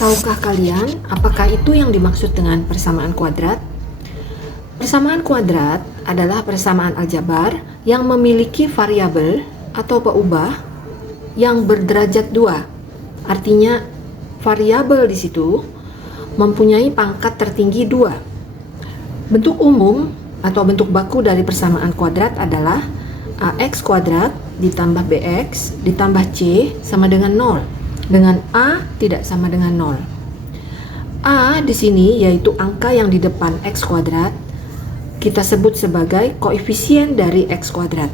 Tahukah kalian apakah itu yang dimaksud dengan persamaan kuadrat? Persamaan kuadrat adalah persamaan aljabar yang memiliki variabel atau peubah yang berderajat 2. Artinya variabel di situ mempunyai pangkat tertinggi 2. Bentuk umum atau bentuk baku dari persamaan kuadrat adalah ax kuadrat ditambah bx ditambah c sama dengan 0, dengan a tidak sama dengan 0. A di sini yaitu angka yang di depan x kuadrat, kita sebut sebagai koefisien dari x kuadrat.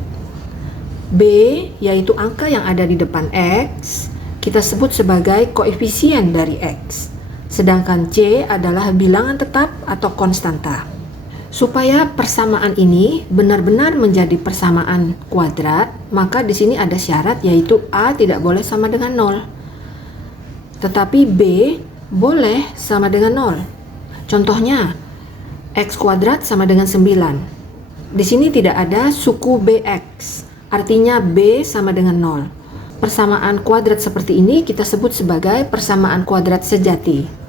B yaitu angka yang ada di depan x, kita sebut sebagai koefisien dari x. Sedangkan c adalah bilangan tetap atau konstanta. Supaya persamaan ini benar-benar menjadi persamaan kuadrat, maka di sini ada syarat yaitu a tidak boleh sama dengan 0. Tetapi b boleh sama dengan 0. Contohnya, x kuadrat sama dengan 9. Di sini tidak ada suku bx, artinya b sama dengan 0. Persamaan kuadrat seperti ini kita sebut sebagai persamaan kuadrat sejati.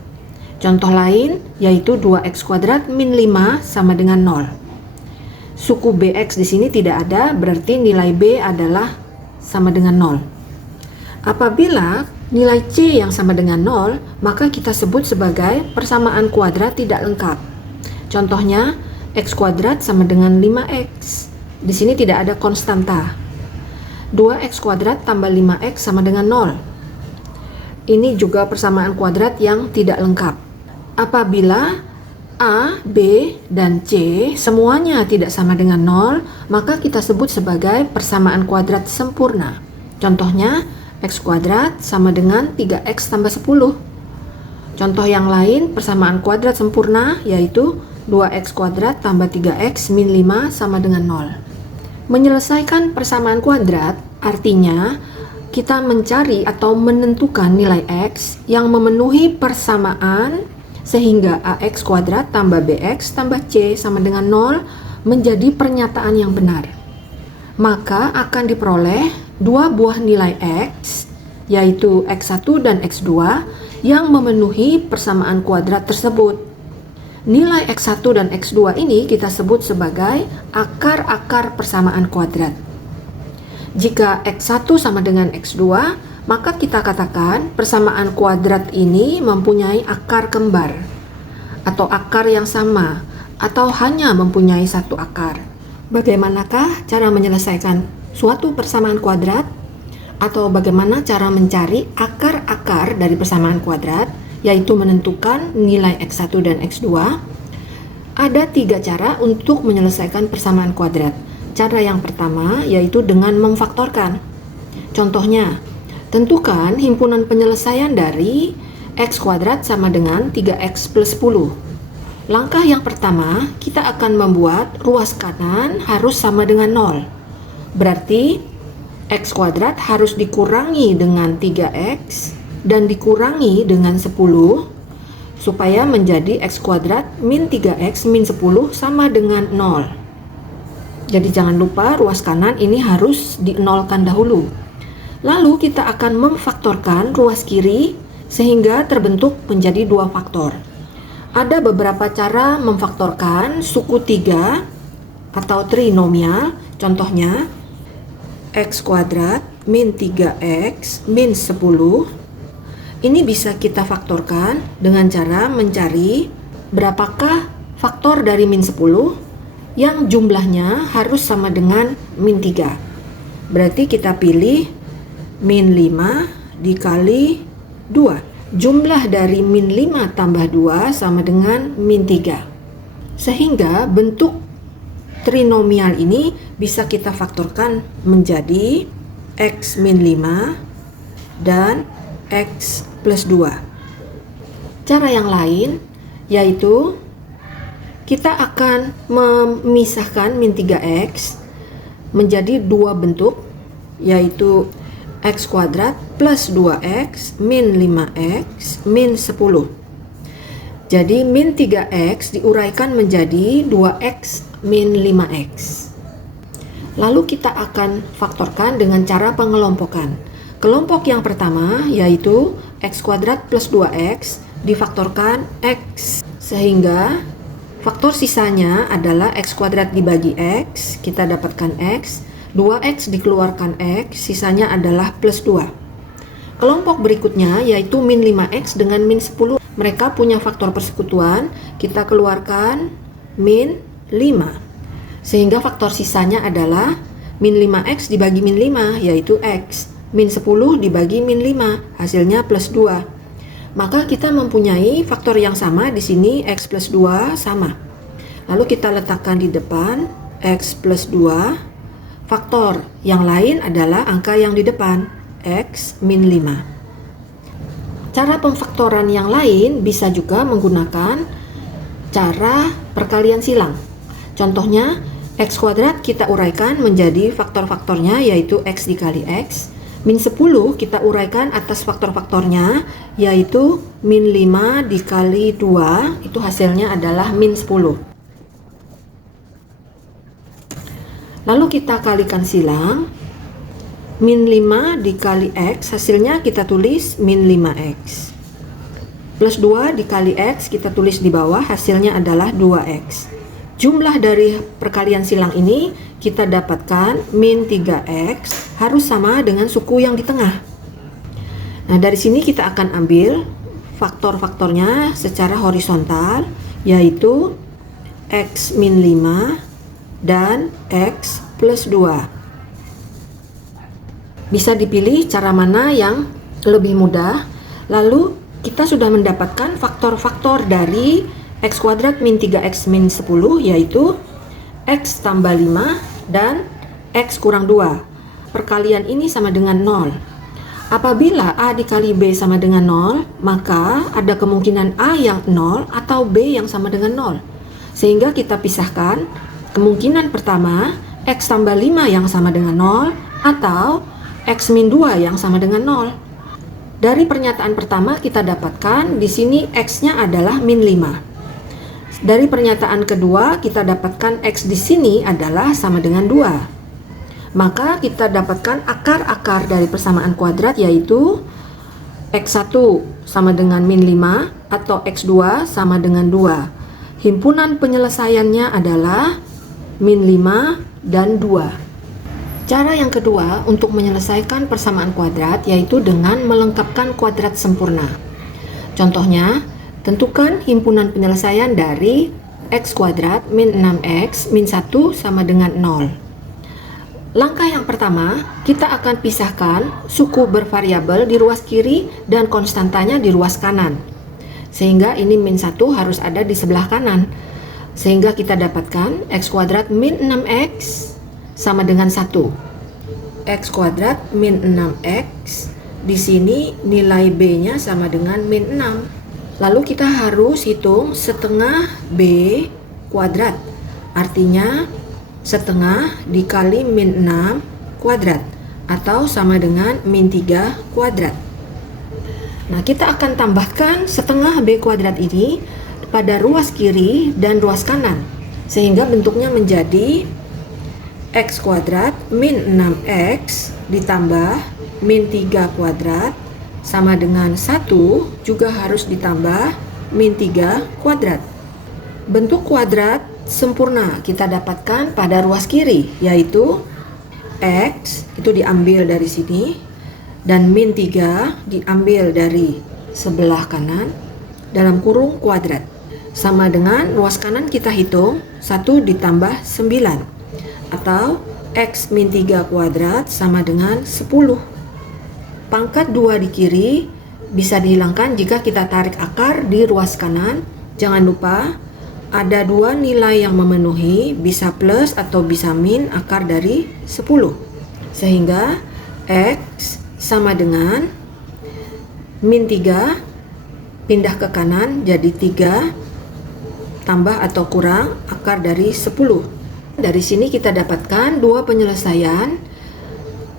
Contoh lain yaitu 2x kuadrat min 5 sama dengan 0. Suku bx di sini tidak ada, berarti nilai b adalah sama dengan 0. Apabila nilai c yang sama dengan 0, maka kita sebut sebagai persamaan kuadrat tidak lengkap. Contohnya, x kuadrat sama dengan 5x. Di sini tidak ada konstanta. 2x kuadrat tambah 5x sama dengan 0. Ini juga persamaan kuadrat yang tidak lengkap. Apabila a, b, dan c semuanya tidak sama dengan 0, maka kita sebut sebagai persamaan kuadrat sempurna. Contohnya, x kuadrat sama dengan 3x tambah 10. Contoh yang lain persamaan kuadrat sempurna yaitu 2x kuadrat tambah 3x min 5 sama dengan 0. Menyelesaikan persamaan kuadrat artinya kita mencari atau menentukan nilai x yang memenuhi persamaan sehingga ax kuadrat tambah bx tambah c sama dengan 0 menjadi pernyataan yang benar. Maka akan diperoleh dua buah nilai x, yaitu x1 dan x2 yang memenuhi persamaan kuadrat tersebut. Nilai x1 dan x2 ini kita sebut sebagai akar-akar persamaan kuadrat. Jika x1 sama dengan x2, maka kita katakan persamaan kuadrat ini mempunyai akar kembar atau akar yang sama atau hanya mempunyai satu akar. Bagaimanakah cara menyelesaikan suatu persamaan kuadrat? Atau bagaimana cara mencari akar-akar dari persamaan kuadrat, yaitu menentukan nilai x1 dan x2? Ada 3 cara untuk menyelesaikan persamaan kuadrat. Cara yang pertama yaitu dengan memfaktorkan. Contohnya, tentukan himpunan penyelesaian dari x kuadrat sama dengan 3x plus 10. Langkah yang pertama, kita akan membuat ruas kanan harus sama dengan 0. Berarti x kuadrat harus dikurangi dengan 3x dan dikurangi dengan 10 supaya menjadi x kuadrat min 3x min 10 sama dengan 0. Jadi jangan lupa ruas kanan ini harus dinolkan dahulu. Lalu kita akan memfaktorkan ruas kiri sehingga terbentuk menjadi 2 faktor. Ada beberapa cara memfaktorkan suku 3 atau trinomial. Contohnya x kuadrat min 3x min 10. Ini bisa kita faktorkan dengan cara mencari berapakah faktor dari min 10 yang jumlahnya harus sama dengan min 3. Berarti kita pilih min 5 dikali 2. Jumlah dari min 5 tambah 2 sama dengan min 3. Sehingga bentuk trinomial ini bisa kita faktorkan menjadi x min 5 dan x plus 2. Cara yang lain yaitu kita akan memisahkan min 3x menjadi 2 bentuk, yaitu x kuadrat plus 2x min 5x min 10. Jadi min 3x diuraikan menjadi 2x min 5x. Lalu kita akan faktorkan dengan cara pengelompokan. Kelompok yang pertama yaitu X kuadrat plus 2X difaktorkan X. Sehingga faktor sisanya adalah X kuadrat dibagi X, kita dapatkan X. 2X dikeluarkan X, sisanya adalah plus 2. Kelompok berikutnya yaitu min 5X dengan min 10. Mereka punya faktor persekutuan, kita keluarkan min 5. Sehingga faktor sisanya adalah min 5X dibagi min 5, yaitu X. Min 10 dibagi min 5, hasilnya plus 2. Maka kita mempunyai faktor yang sama di sini, X plus 2 sama. Lalu kita letakkan di depan X plus 2. Faktor yang lain adalah angka yang di depan, X min 5. Cara pemfaktoran yang lain bisa juga menggunakan cara perkalian silang. Contohnya, X kuadrat kita uraikan menjadi faktor-faktornya yaitu X dikali X. Min 10 kita uraikan atas faktor-faktornya yaitu min 5 dikali 2, itu hasilnya adalah min 10. Lalu kita kalikan silang, min 5 dikali X hasilnya kita tulis min 5X. Plus 2 dikali X kita tulis di bawah, hasilnya adalah 2X. Jumlah dari perkalian silang ini kita dapatkan min 3X harus sama dengan suku yang di tengah. Nah, dari sini kita akan ambil faktor-faktornya secara horizontal, yaitu X min 5 dan X plus 2. Bisa dipilih cara mana yang lebih mudah. Lalu kita sudah mendapatkan faktor-faktor dari X kuadrat min 3X min 10, yaitu X tambah 5 dan X kurang 2. Perkalian ini sama dengan 0. Apabila A dikali B sama dengan 0, maka ada kemungkinan A yang 0 atau B yang sama dengan 0. Sehingga kita pisahkan kemungkinan pertama, X tambah 5 yang sama dengan 0 atau X min 2 yang sama dengan 0. Dari pernyataan pertama kita dapatkan di sini X-nya adalah min 5. Dari pernyataan kedua kita dapatkan X di sini adalah sama dengan 2. Maka kita dapatkan akar-akar dari persamaan kuadrat yaitu X1 sama dengan min 5 atau X2 sama dengan 2. Himpunan penyelesaiannya adalah min 5 dan 2. Cara yang kedua untuk menyelesaikan persamaan kuadrat yaitu dengan melengkapkan kuadrat sempurna. Contohnya, tentukan himpunan penyelesaian dari X kuadrat min 6X min 1 sama dengan 0. Langkah yang pertama, kita akan pisahkan suku bervariabel di ruas kiri dan konstantanya di ruas kanan. Sehingga ini min 1 harus ada di sebelah kanan. Sehingga kita dapatkan X kuadrat min 6X sama dengan 1. X kuadrat min 6X, di sini nilai B-nya sama dengan min 6. Lalu kita harus hitung setengah B kuadrat. Artinya setengah dikali min 6 kuadrat atau sama dengan min 3 kuadrat. Nah, kita akan tambahkan setengah B kuadrat ini pada ruas kiri dan ruas kanan. Sehingga bentuknya menjadi X kuadrat min 6X ditambah min 3 kuadrat sama dengan 1 juga harus ditambah min 3 kuadrat. Bentuk kuadrat sempurna kita dapatkan pada ruas kiri, yaitu X itu diambil dari sini dan min 3 diambil dari sebelah kanan dalam kurung kuadrat. Sama dengan ruas kanan kita hitung 1 ditambah 9 atau X min 3 kuadrat sama dengan 10. Pangkat 2 di kiri bisa dihilangkan jika kita tarik akar di ruas kanan. Jangan lupa ada 2 nilai yang memenuhi, bisa plus atau bisa min akar dari 10. Sehingga X sama dengan min 3 pindah ke kanan jadi 3 tambah atau kurang akar dari 10. Dari sini kita dapatkan 2 penyelesaian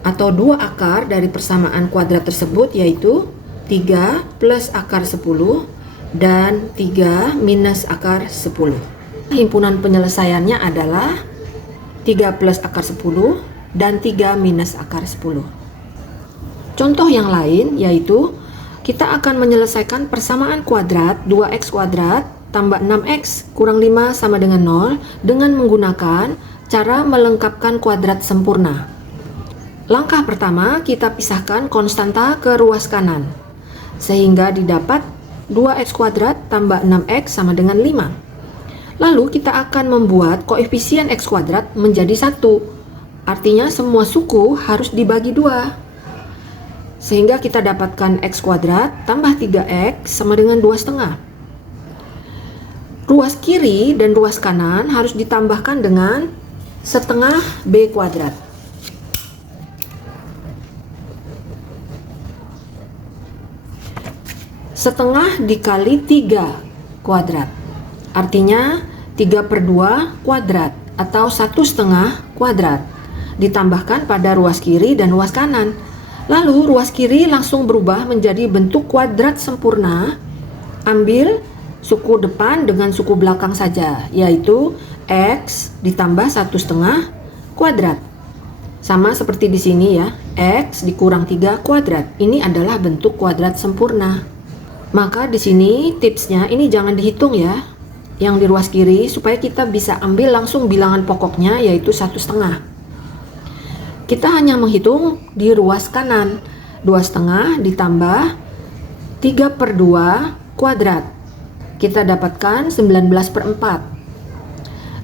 atau 2 akar dari persamaan kuadrat tersebut, yaitu 3 plus akar 10 dan 3 minus akar 10. Himpunan penyelesaiannya adalah 3 plus akar 10 dan 3 minus akar 10. Contoh yang lain yaitu kita akan menyelesaikan persamaan kuadrat 2x kuadrat tambah 6x kurang 5 sama dengan 0 dengan menggunakan cara melengkapkan kuadrat sempurna. Langkah pertama, kita pisahkan konstanta ke ruas kanan, sehingga didapat 2x kuadrat tambah 6x sama dengan 5. Lalu kita akan membuat koefisien x kuadrat menjadi 1. Artinya semua suku harus dibagi 2. Sehingga kita dapatkan x kuadrat tambah 3x sama dengan 2,5. Ruas kiri dan ruas kanan harus ditambahkan dengan setengah b kuadrat. Setengah dikali 3 kuadrat. Artinya 3/2 kuadrat atau 1/2 kuadrat. Ditambahkan pada ruas kiri dan ruas kanan. Lalu ruas kiri langsung berubah menjadi bentuk kuadrat sempurna. Ambil suku depan dengan suku belakang saja, yaitu x ditambah 1/2 kuadrat. Sama seperti di sini ya, x dikurang 3 kuadrat. Ini adalah bentuk kuadrat sempurna. Maka di sini tipsnya ini jangan dihitung ya, yang di ruas kiri, supaya kita bisa ambil langsung bilangan pokoknya yaitu 1/2. Kita hanya menghitung di ruas kanan, 2,5 ditambah 3/2 kuadrat. Kita dapatkan 19/4.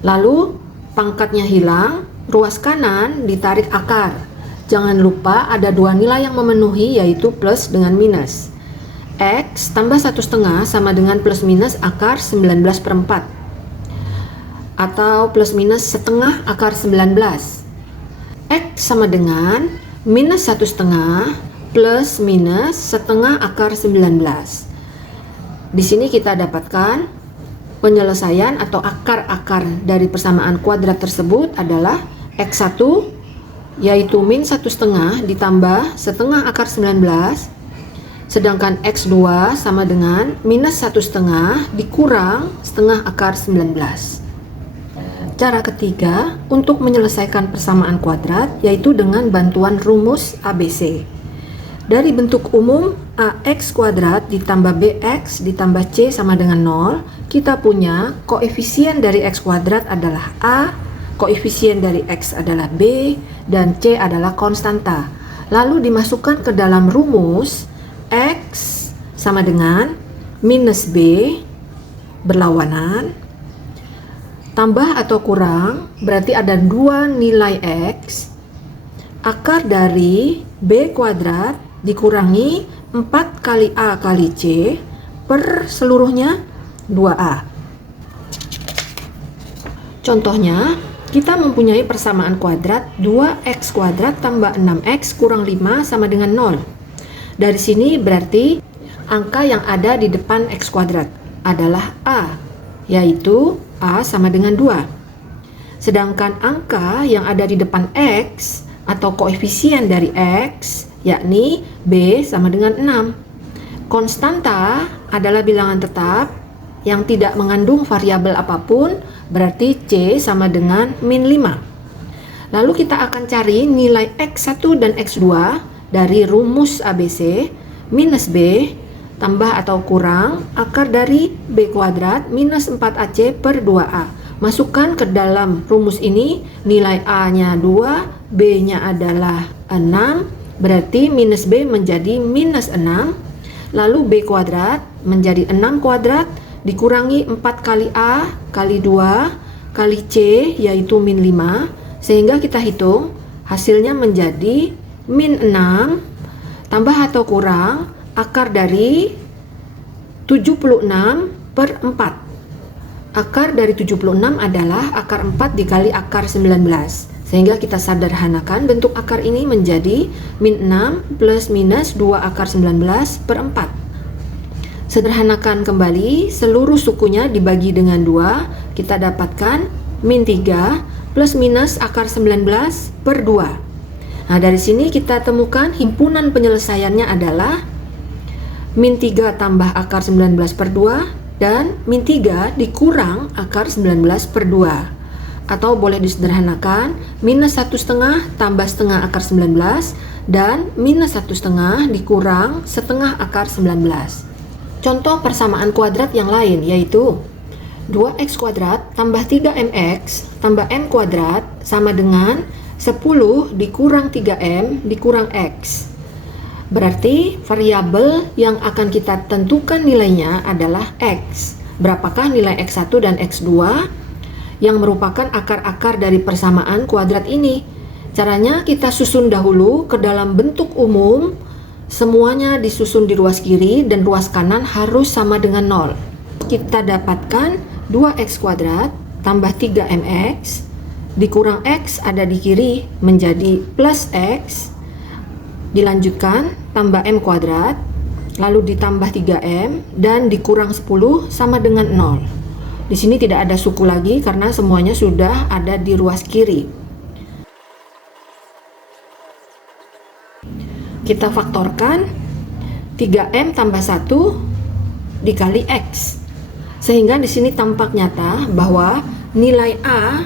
Lalu pangkatnya hilang, ruas kanan ditarik akar. Jangan lupa ada dua nilai yang memenuhi yaitu plus dengan minus. X tambah 1/2 sama dengan plus minus akar 19/4 atau plus minus setengah akar 19. X sama dengan minus 1/2 plus minus setengah akar 19. Di sini kita dapatkan penyelesaian atau akar-akar dari persamaan kuadrat tersebut adalah X1 yaitu min 1/2 ditambah setengah akar 19. Sedangkan X2 sama dengan minus 1/2 dikurang setengah akar 19. Cara ketiga untuk menyelesaikan persamaan kuadrat yaitu dengan bantuan rumus ABC. Dari bentuk umum AX kuadrat ditambah BX ditambah C sama dengan 0, kita punya koefisien dari X kuadrat adalah A, koefisien dari X adalah B, dan C adalah konstanta. Lalu dimasukkan ke dalam rumus X sama dengan minus B berlawanan, tambah atau kurang berarti ada dua nilai X, akar dari B kuadrat dikurangi 4 kali A kali C per seluruhnya 2A. Contohnya, kita mempunyai persamaan kuadrat 2x kuadrat tambah 6x kurang 5 sama dengan 0. Dari sini berarti angka yang ada di depan x kuadrat adalah A, yaitu A sama dengan 2. Sedangkan angka yang ada di depan x atau koefisien dari x, yakni B sama dengan 6. Konstanta adalah bilangan tetap yang tidak mengandung variabel apapun, berarti C sama dengan min 5. Lalu kita akan cari nilai x1 dan x2 dari rumus ABC minus B tambah atau kurang akar dari B kuadrat minus 4AC per 2A. Masukkan ke dalam rumus ini nilai A-nya 2, B-nya adalah 6, berarti minus B menjadi minus 6. Lalu B kuadrat menjadi 6 kuadrat dikurangi 4 kali A kali 2 kali C yaitu min 5, sehingga kita hitung hasilnya menjadi min 6 tambah atau kurang akar dari 76 per 4. Akar dari 76 adalah akar 4 dikali akar 19, sehingga kita sederhanakan bentuk akar ini menjadi min 6 plus minus 2 akar 19 per 4. Sederhanakan kembali, seluruh sukunya dibagi dengan 2, kita dapatkan min 3 plus minus akar 19 per 2. Nah, dari sini kita temukan himpunan penyelesaiannya adalah min 3 tambah akar 19 per 2 dan min 3 dikurang akar 19 per 2. atau boleh disederhanakan minus 1/2 tambah setengah akar 19 dan minus 1/2 dikurang setengah akar 19. Contoh persamaan kuadrat yang lain yaitu 2x kuadrat tambah 3mx tambah m kuadrat sama dengan 10 dikurang 3m dikurang x. Berarti variabel yang akan kita tentukan nilainya adalah x. Berapakah nilai x1 dan x2 yang merupakan akar-akar dari persamaan kuadrat ini? Caranya kita susun dahulu ke dalam bentuk umum. Semuanya disusun di ruas kiri dan ruas kanan harus sama dengan 0. Kita dapatkan 2x kuadrat tambah 3mx dikurang x ada di kiri menjadi plus x, dilanjutkan tambah m kuadrat lalu ditambah 3m dan dikurang 10 sama dengan 0. Di sini tidak ada suku lagi karena semuanya sudah ada di ruas kiri. Kita faktorkan 3m tambah 1 dikali x. Sehingga di sini tampak nyata bahwa nilai A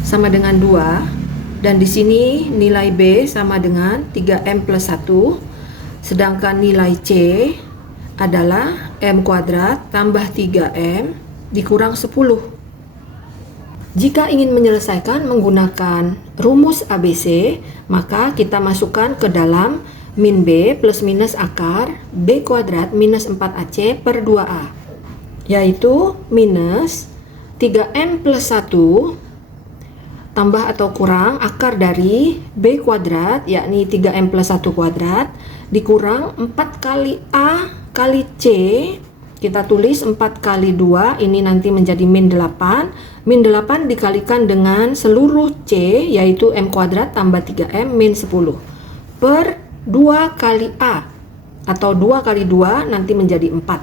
sama dengan 2 dan di sini nilai B sama dengan 3m plus 1, sedangkan nilai C adalah m kuadrat tambah 3m dikurang 10. Jika ingin menyelesaikan menggunakan rumus ABC, maka kita masukkan ke dalam min B plus minus akar B kuadrat minus 4AC per 2A, yaitu minus 3M plus 1 tambah atau kurang akar dari B kuadrat, yakni 3M plus 1 kuadrat, dikurang 4 kali A kali C. Kita tulis 4 kali 2, ini nanti menjadi min 8. Min 8 dikalikan dengan seluruh C, yaitu M kuadrat tambah 3M min 10. Per 2 kali A, atau 2 kali 2 nanti menjadi 4.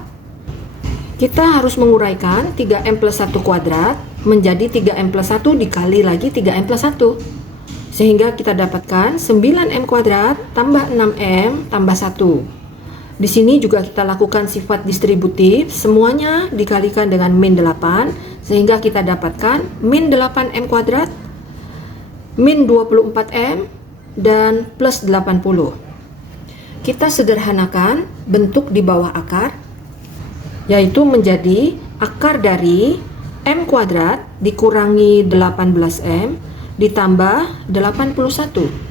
Kita harus menguraikan 3M plus 1 kuadrat menjadi 3M plus 1 dikali lagi 3M plus 1. Sehingga kita dapatkan 9M kuadrat tambah 6M tambah 1. Di sini juga kita lakukan sifat distributif, semuanya dikalikan dengan min 8, sehingga kita dapatkan min 8m kuadrat, min 24m, dan plus 80. Kita sederhanakan bentuk di bawah akar, yaitu menjadi akar dari m kuadrat dikurangi 18m ditambah 81.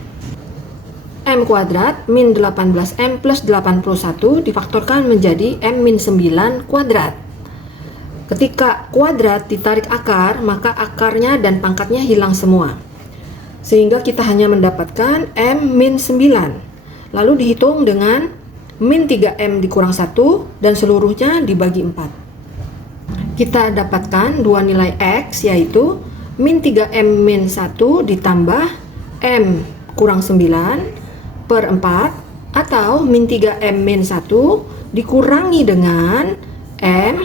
M kuadrat min 18M plus 81 difaktorkan menjadi M min 9 kuadrat. Ketika kuadrat ditarik akar, maka akarnya dan pangkatnya hilang semua. Sehingga kita hanya mendapatkan M min 9. Lalu dihitung dengan min 3M dikurang 1 dan seluruhnya dibagi 4. Kita dapatkan dua nilai X, yaitu min 3M min 1 ditambah M kurang 9 per 4 atau min 3M min 1 dikurangi dengan M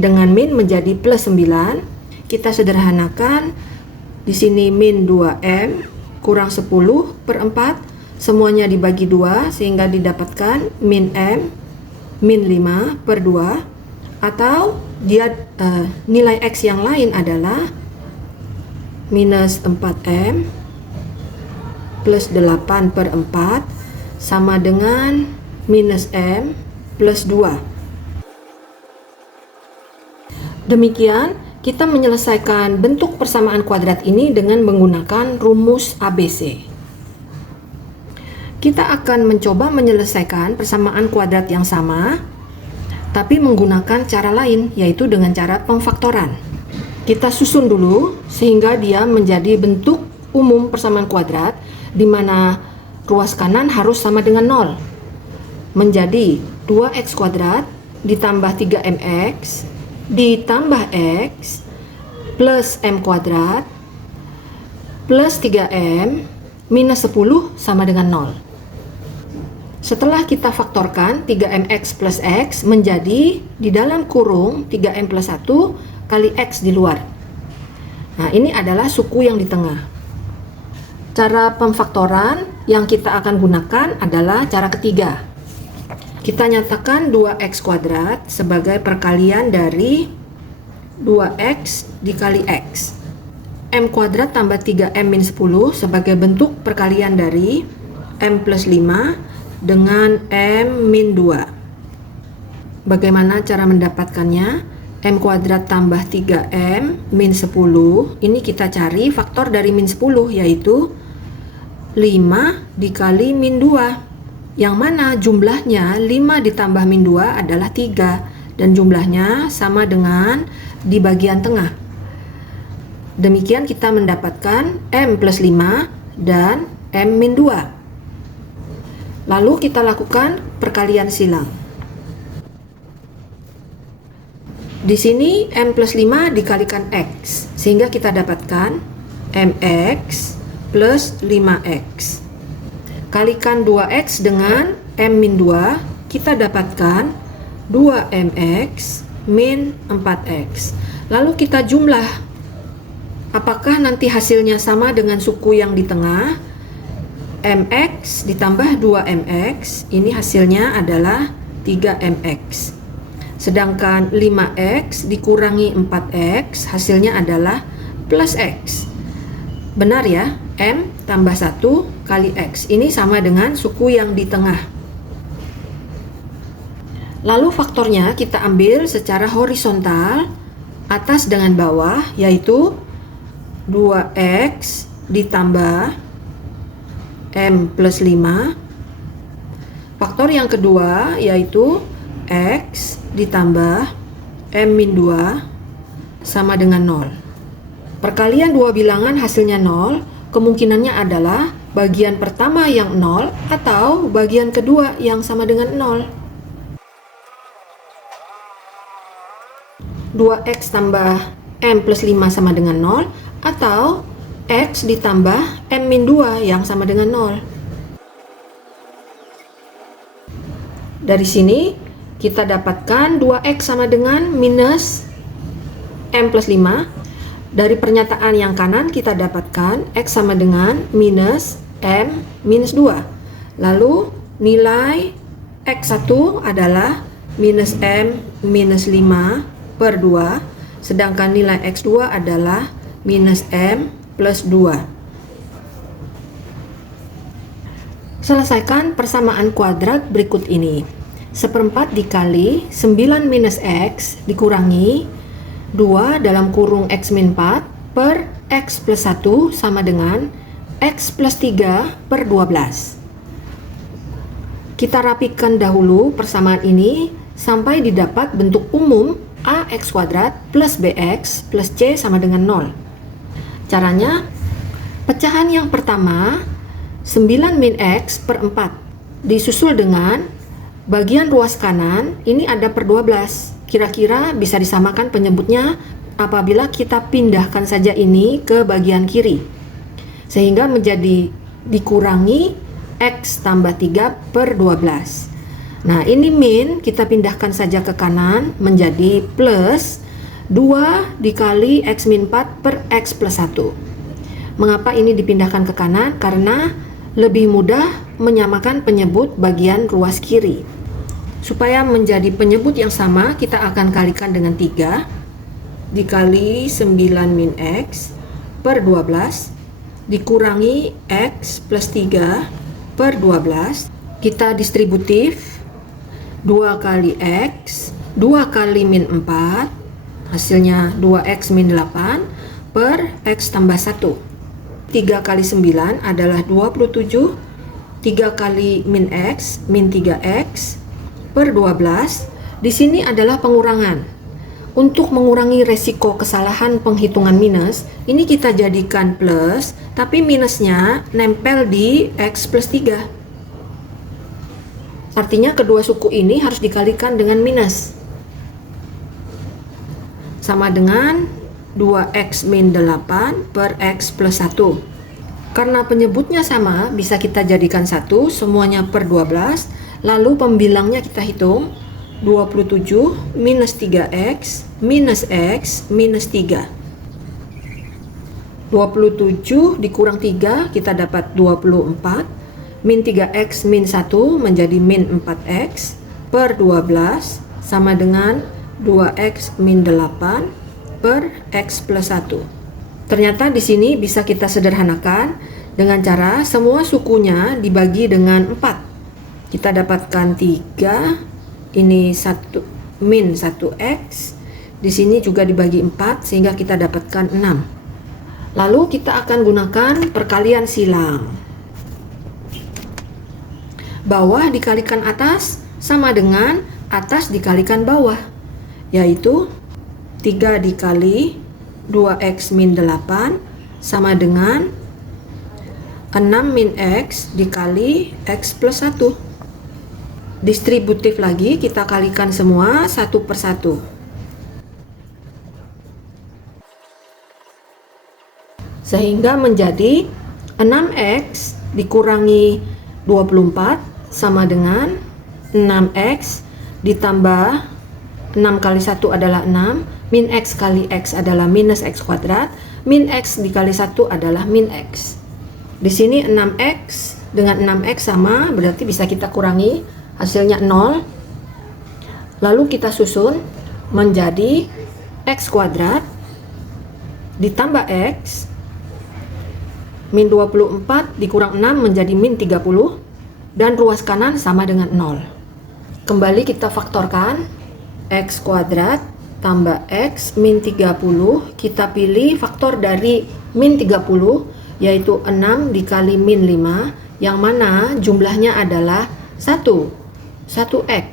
dengan min menjadi plus 9. Kita sederhanakan, di sini min 2M kurang 10 per 4, semuanya dibagi 2 sehingga didapatkan min M min 5 per 2, atau dia nilai X yang lain adalah minus 4M plus 8 per 4 sama dengan minus M plus 2. Demikian kita menyelesaikan bentuk persamaan kuadrat ini dengan menggunakan rumus ABC. Kita akan mencoba menyelesaikan persamaan kuadrat yang sama, tapi menggunakan cara lain, yaitu dengan cara pemfaktoran. Kita susun dulu sehingga dia menjadi bentuk umum persamaan kuadrat, di mana ruas kanan harus sama dengan 0, menjadi 2x kuadrat ditambah 3mx ditambah x plus m kuadrat plus 3m minus 10 sama dengan 0. Setelah kita faktorkan 3mx plus x menjadi di dalam kurung 3m plus 1 kali x di luar. Nah, ini adalah suku yang di tengah. Cara pemfaktoran yang kita akan gunakan adalah cara ketiga. Kita nyatakan 2x kuadrat sebagai perkalian dari 2x dikali x. M kuadrat tambah 3M min 10 sebagai bentuk perkalian dari M plus 5 dengan M min 2. Bagaimana cara mendapatkannya? M kuadrat tambah 3M min 10, ini kita cari faktor dari min 10, yaitu 5 dikali min 2, yang mana jumlahnya 5 ditambah min 2 adalah 3, dan jumlahnya sama dengan di bagian tengah. Demikian kita mendapatkan M plus 5 dan M min 2. Lalu kita lakukan perkalian silang. Di sini M plus 5 dikalikan X, sehingga kita dapatkan MX plus 5X. Kalikan 2X dengan M min 2, kita dapatkan 2MX min 4X. Lalu kita jumlah. Apakah nanti hasilnya sama dengan suku yang di tengah? MX ditambah 2MX, ini hasilnya adalah 3MX. Sedangkan 5X dikurangi 4X, hasilnya adalah plus X. Benar ya, M tambah 1 kali X. Ini sama dengan suku yang di tengah. Lalu faktornya kita ambil secara horizontal, atas dengan bawah, yaitu 2X ditambah M plus 5. Faktor yang kedua yaitu X ditambah M min 2 sama dengan 0. Perkalian dua bilangan hasilnya 0, kemungkinannya adalah bagian pertama yang 0 atau bagian kedua yang sama dengan 0. 2X tambah M plus 5 sama dengan 0, atau X ditambah M min 2 yang sama dengan 0. Dari sini kita dapatkan 2X sama dengan minus M plus 5. Dari pernyataan yang kanan kita dapatkan X sama dengan minus M minus 2. Lalu nilai X1 adalah minus M minus 5 per 2. Sedangkan nilai X2 adalah minus M plus 2. Selesaikan persamaan kuadrat berikut ini. 1/4 dikali 9 minus X dikurangi 2 dalam kurung X min 4 per X plus 1 sama dengan X plus 3 per 12. Kita rapikan dahulu persamaan ini sampai didapat bentuk umum AX kuadrat plus BX plus C sama dengan 0. Caranya, pecahan yang pertama 9 min X per 4 disusul dengan bagian ruas kanan ini ada per 12. Kira-kira bisa disamakan penyebutnya apabila kita pindahkan saja ini ke bagian kiri, sehingga menjadi dikurangi X tambah 3 per 12. Nah, ini min kita pindahkan saja ke kanan menjadi plus 2 dikali X min 4 per X plus 1. Mengapa ini dipindahkan ke kanan? Karena lebih mudah menyamakan penyebut bagian ruas kiri. Supaya menjadi penyebut yang sama, kita akan kalikan dengan 3 dikali 9 min X per 12 dikurangi X plus 3 per 12. Kita distributif 2 kali X, 2 kali min 4, hasilnya 2X min 8 per X tambah 1. 3 kali 9 adalah 27, 3 kali min X, min 3X per 12. Di sini adalah pengurangan. Untuk mengurangi resiko kesalahan penghitungan minus, ini kita jadikan plus, tapi minusnya nempel di X plus 3. Artinya kedua suku ini harus dikalikan dengan minus. Sama dengan 2X min 8 per X plus 1. Karena penyebutnya sama, bisa kita jadikan 1, semuanya per 12. Lalu pembilangnya kita hitung 27 minus 3X minus X minus 3. 27 dikurang 3 kita dapat 24. Min 3X min 1 menjadi min 4X per 12 sama dengan 2X min 8 per X plus 1. Ternyata di sini bisa kita sederhanakan dengan cara semua sukunya dibagi dengan 4. Kita dapatkan 3, ini 1 min 1X. Di sini juga dibagi 4 sehingga kita dapatkan 6. Lalu kita akan gunakan perkalian silang. Bawah dikalikan atas sama dengan atas dikalikan bawah, yaitu 3 dikali 2X min 8 sama dengan 6 min X dikali X plus 1. Distributif lagi, kita kalikan semua satu per satu. Sehingga menjadi 6X dikurangi 24 sama dengan 6X ditambah 6 kali 1 adalah 6, min X kali X adalah minus X kuadrat, min X dikali 1 adalah min X. Di sini 6X dengan 6X sama, berarti bisa kita kurangi, hasilnya 0. Lalu kita susun menjadi X kuadrat ditambah X, min 24 dikurang 6 menjadi min 30, dan ruas kanan sama dengan 0. Kembali kita faktorkan, X kuadrat tambah X min 30, kita pilih faktor dari min 30, yaitu 6 dikali min 5, yang mana jumlahnya adalah 1X.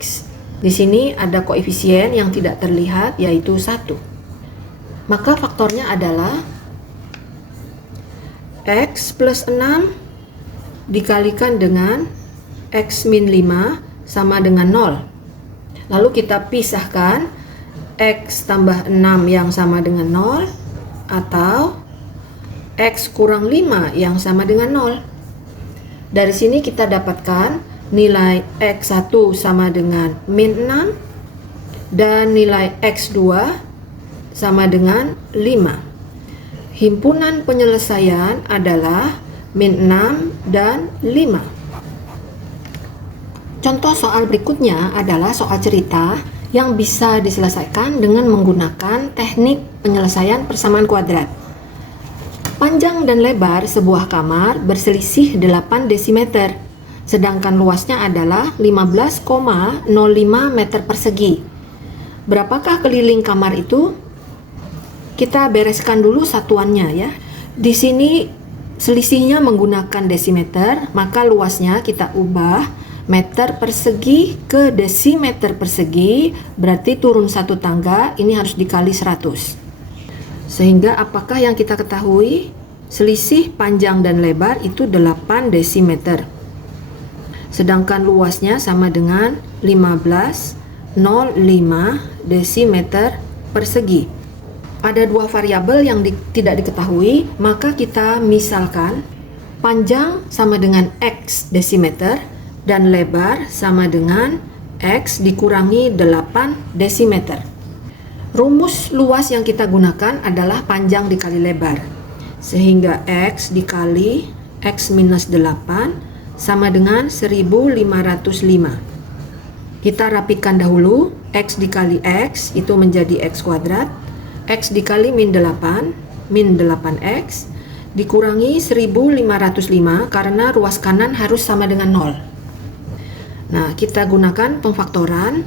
Di sini ada koefisien yang tidak terlihat, yaitu 1. Maka faktornya adalah X plus 6 dikalikan dengan X min 5 sama dengan 0. Lalu kita pisahkan X tambah 6 yang sama dengan 0 atau X kurang 5 yang sama dengan 0. Dari sini kita dapatkan nilai X1 sama dengan min 6 dan nilai X2 sama dengan 5. Himpunan penyelesaian adalah min 6 dan 5. Contoh soal berikutnya adalah soal cerita yang bisa diselesaikan dengan menggunakan teknik penyelesaian persamaan kuadrat. Panjang dan lebar sebuah kamar berselisih 8 desimeter, sedangkan luasnya adalah 15,05 meter persegi. Berapakah keliling kamar itu? Kita bereskan dulu satuannya ya. Di sini selisihnya menggunakan desimeter, maka luasnya kita ubah meter persegi ke desimeter persegi, berarti turun satu tangga, ini harus dikali 100. Sehingga apakah yang kita ketahui? Selisih panjang dan lebar itu 8 desimeter. Sedangkan luasnya sama dengan 15,05 desimeter persegi. Ada dua variabel yang tidak diketahui, maka kita misalkan panjang sama dengan X desimeter dan lebar sama dengan X dikurangi 8 desimeter. Rumus luas yang kita gunakan adalah panjang dikali lebar, sehingga X dikali X minus 8 sama dengan 1505. Kita rapikan dahulu, X dikali X itu menjadi X kuadrat, X dikali min 8, min 8X, dikurangi 1505 karena ruas kanan harus sama dengan 0. Nah, kita gunakan pemfaktoran.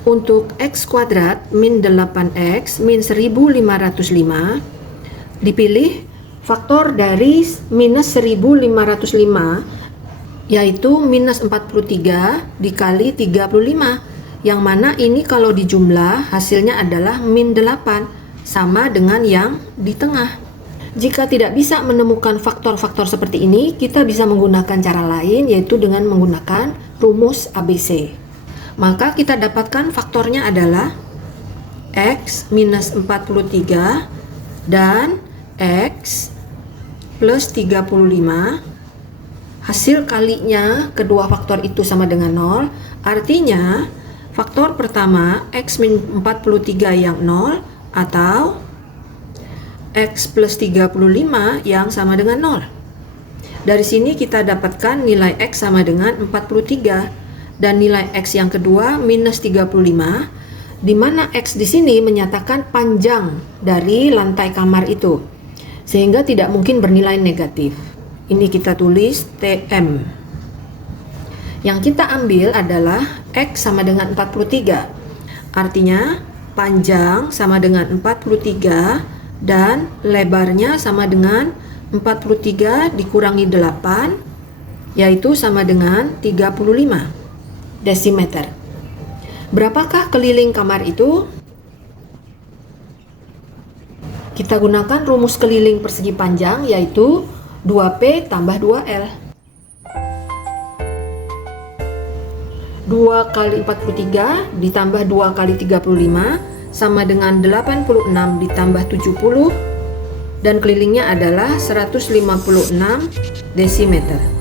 Untuk X kuadrat min 8X min 1505, dipilih faktor dari minus 1505, yaitu minus 43 dikali 35. Yang mana ini kalau dijumlah hasilnya adalah min 8, sama dengan yang di tengah. Jika tidak bisa menemukan faktor-faktor seperti ini, kita bisa menggunakan cara lain, yaitu dengan menggunakan rumus ABC. Maka kita dapatkan faktornya adalah X minus 43 dan X plus 35. Hasil kalinya kedua faktor itu sama dengan 0, artinya faktor pertama X min 43 yang 0 atau X plus 35 yang sama dengan 0. Dari sini kita dapatkan nilai X sama dengan 43 dan nilai X yang kedua minus 35 di mana X di sini menyatakan panjang dari lantai kamar itu, sehingga tidak mungkin bernilai negatif. Ini kita tulis TM. Yang kita ambil adalah X sama dengan 43. Artinya panjang sama dengan 43 dan lebarnya sama dengan 43 dikurangi 8, yaitu sama dengan 35 desimeter. Berapakah keliling kamar itu? Kita gunakan rumus keliling persegi panjang, yaitu 2P tambah 2L. 2 kali 43 ditambah 2 kali 35 sama dengan 86 ditambah 70, dan kelilingnya adalah 156 desimeter.